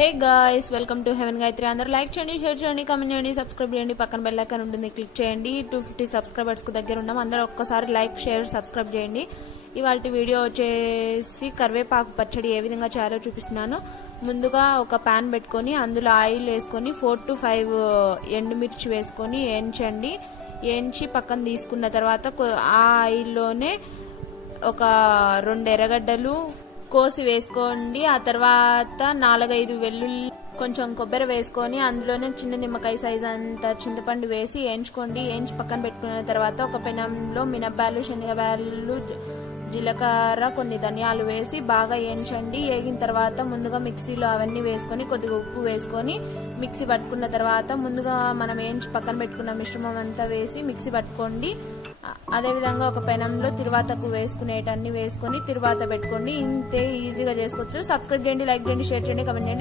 Hey guys, welcome to heaven Gayatri. అందరూ like చేయండి, share చేయండి, కామెంట్ చేయండి, సబ్స్క్రైబ్ చేయండి. పక్కన బెల్ ఐకాన్ ఉంటుంది, క్లిక్ చేయండి. 250 సబ్స్క్రైబర్స్ కు దగ్గర ఉన్నాం. అందరూ ఒక్కసారి లైక్, షేర్, సబ్స్క్రైబ్ చేయండి. ఇవాళ వీడియో వచ్చేసి కరివేపాకు పచ్చడి ఏ విధంగా చేయాలో చూపిస్తున్నాను. ముందుగా ఒక ప్యాన్ పెట్టుకొని అందులో ఆయిల్ వేసుకొని 4 to 5 ఎండుమిర్చి వేసుకొని వేయించి పక్కన తీసుకున్న తర్వాత ఆ ఆయిల్లోనే ఒక 2 ఎర్రగడ్డలు కోసి వేసుకోండి. ఆ తర్వాత 4-5 వెల్లుల్లి, కొంచెం కొబ్బరి వేసుకొని అందులోనే చిన్న నిమ్మకాయ సైజ్ అంత చింతపండు వేసి వేయించుకోండి. వేయించి పక్కన పెట్టుకున్న తర్వాత ఒక పెనంలో మినప్పాలు, శనగపాలు, జీలకర్ర, కొన్ని ధనియాలు వేసి బాగా వేయించండి. వేగిన తర్వాత ముందుగా మిక్సీలో అవన్నీ వేసుకొని కొద్దిగా ఉప్పు వేసుకొని మిక్సీ పట్టుకున్న తర్వాత ముందుగా మనం వేయించి పక్కన పెట్టుకున్న మిశ్రమం అంతా వేసి మిక్సీ పట్టుకోండి. అదేవిధంగా ఒక పెనంలో తిరువాతకు వేసుకునేటన్ని వేసుకొని తిరువాత పెట్టుకోండి. ఇంతే, ఈజీగా చేసుకోవచ్చు. సబ్స్క్రైబ్ చేయండి, లైక్ చేయండి, షేర్ చేయండి, కామెంట్ చేయండి.